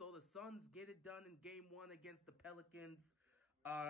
So the Suns get it done in game one against the Pelicans.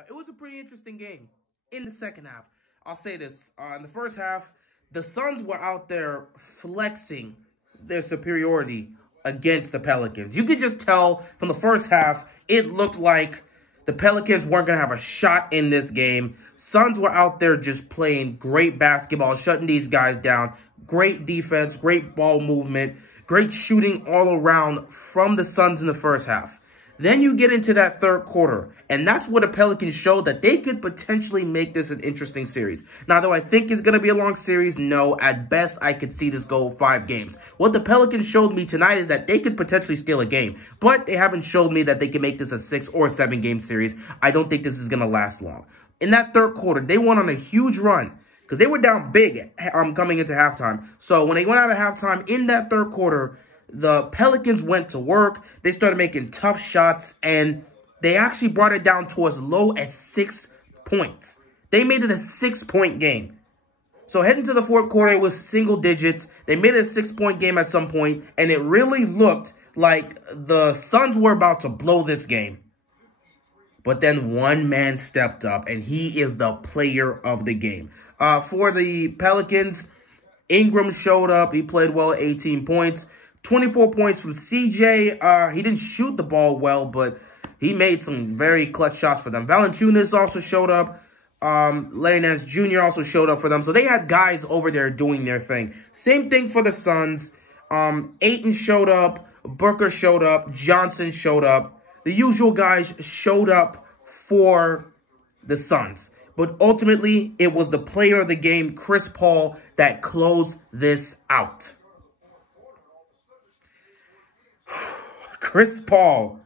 It was a pretty interesting game. In the second half, I'll say this. In the first half, the Suns were out there flexing their superiority against the Pelicans. You could just tell from the first half, it looked like the Pelicans weren't going to have a shot in this game. Suns were out there just playing great basketball, shutting these guys down. Great defense, great ball movement, great shooting all around from the Suns in the first half. Then you get into that third quarter, and that's where the Pelicans showed that they could potentially make this an interesting series. Now, though I think it's going to be a long series, no, at best I could see this go 5 games. What the Pelicans showed me tonight is that they could potentially steal a game, but they haven't showed me that they can make this a 6 or 7 game series. I don't think this is going to last long. In that third quarter, they went on a huge run because they were down big coming into halftime. So when they went out of halftime in that third quarter, the Pelicans went to work. They started making tough shots, and they actually brought it down to as low as 6 points. They made it a 6-point game. So heading to the fourth quarter, it was single digits. They made it a 6-point game at some point, and it really looked like the Suns were about to blow this game. But then one man stepped up, and he is the player of the game. For the Pelicans, Ingram showed up. He played well at 18 points. 24 points from CJ. He didn't shoot the ball well, but he made some very clutch shots for them. Valanciunas also showed up. Larry Nance Jr. also showed up for them. So they had guys over there doing their thing. Same thing for the Suns. Ayton showed up. Booker showed up. Johnson showed up. The usual guys showed up for the Suns. But ultimately, it was the player of the game, Chris Paul, that closed this out. Chris Paul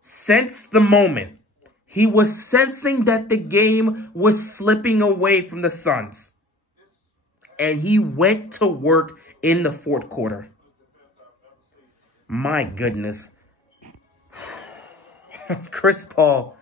sensed the moment. He was sensing that the game was slipping away from the Suns. And he went to work in the fourth quarter. My goodness. Chris Paul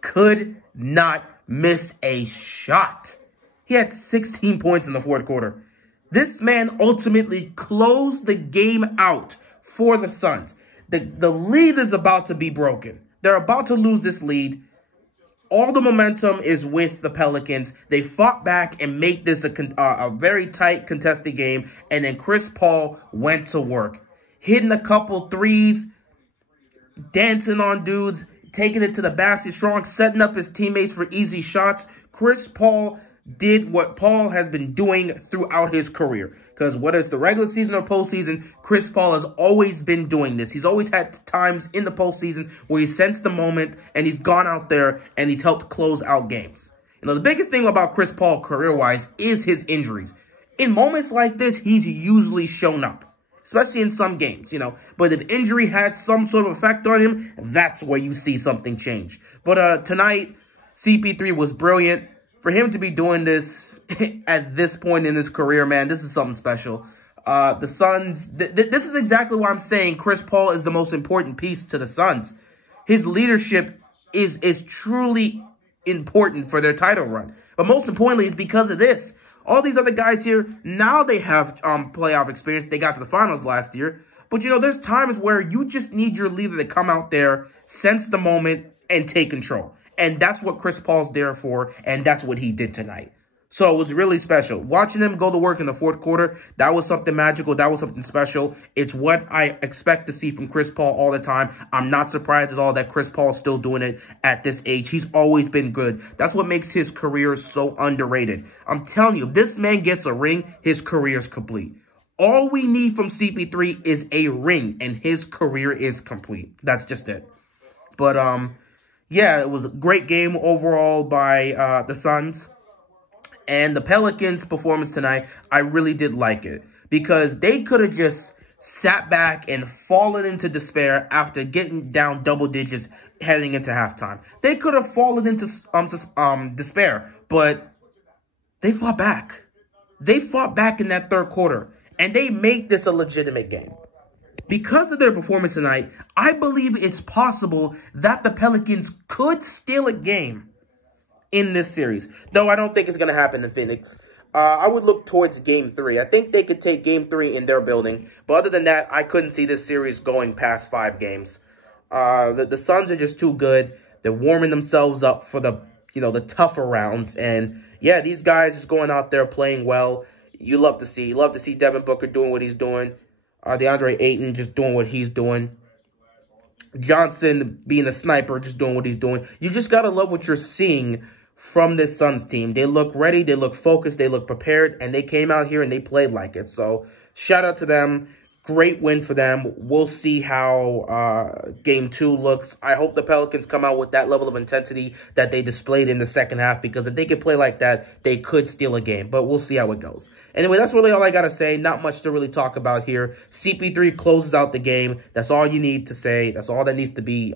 could not miss a shot. He had 16 points in the fourth quarter. This man ultimately closed the game out for the Suns. The lead is about to be broken. They're about to lose this lead. All the momentum is with the Pelicans. They fought back and made this a very tight, contested game. And then Chris Paul went to work. Hitting a couple threes, dancing on dudes, taking it to the basket strong, setting up his teammates for easy shots. Chris Paul did what Paul has been doing throughout his career. Because whether it's the regular season or postseason, Chris Paul has always been doing this. He's always had times in the postseason where he sensed the moment and he's gone out there and he's helped close out games. You know, the biggest thing about Chris Paul career-wise is his injuries. In moments like this, he's usually shown up. Especially in some games, you know. But if injury has some sort of effect on him, that's where you see something change. But tonight, CP3 was brilliant. For him to be doing this at this point in his career, man, this is something special. The Suns, this is exactly why I'm saying Chris Paul is the most important piece to the Suns. His leadership is truly important for their title run. But most importantly, it's because of this. All these other guys here, now they have playoff experience. They got to the finals last year. But, you know, there's times where you just need your leader to come out there, sense the moment, and take control. And that's what Chris Paul's there for, and that's what he did tonight. So it was really special. Watching him go to work in the fourth quarter, that was something magical. That was something special. It's what I expect to see from Chris Paul all the time. I'm not surprised at all that Chris Paul's still doing it at this age. He's always been good. That's what makes his career so underrated. I'm telling you, if this man gets a ring, his career is complete. All we need from CP3 is a ring, and his career is complete. That's just it. But, yeah, it was a great game overall by the Suns. And the Pelicans' performance tonight, I really did like it. Because they could have just sat back and fallen into despair after getting down double digits heading into halftime. They could have fallen into despair, but they fought back. They fought back in that third quarter. And they made this a legitimate game. Because of their performance tonight, I believe it's possible that the Pelicans could steal a game in this series. Though I don't think it's going to happen in Phoenix. I would look towards Game 3. I think they could take Game 3 in their building. But other than that, I couldn't see this series going past 5 games. The Suns are just too good. They're warming themselves up for the tougher rounds. And, yeah, these guys just going out there playing well. You love to see. You love to see Devin Booker doing what he's doing. DeAndre Ayton just doing what he's doing. Johnson being a sniper, just doing what he's doing. You just got to love what you're seeing from this Suns team. They look ready, they look focused, they look prepared, and they came out here and they played like it. So shout out to them. Great win for them. We'll see how Game 2 looks. I hope the Pelicans come out with that level of intensity that they displayed in the second half, because if they could play like that, they could steal a game. But we'll see how it goes. Anyway, that's really all I got to say. Not much to really talk about here. CP3 closes out the game. That's all you need to say. That's all that needs to be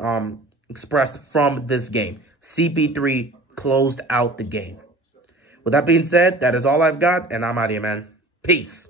expressed from this game. CP3 closed out the game. With that being said, that is all I've got, and I'm out of here, man. Peace.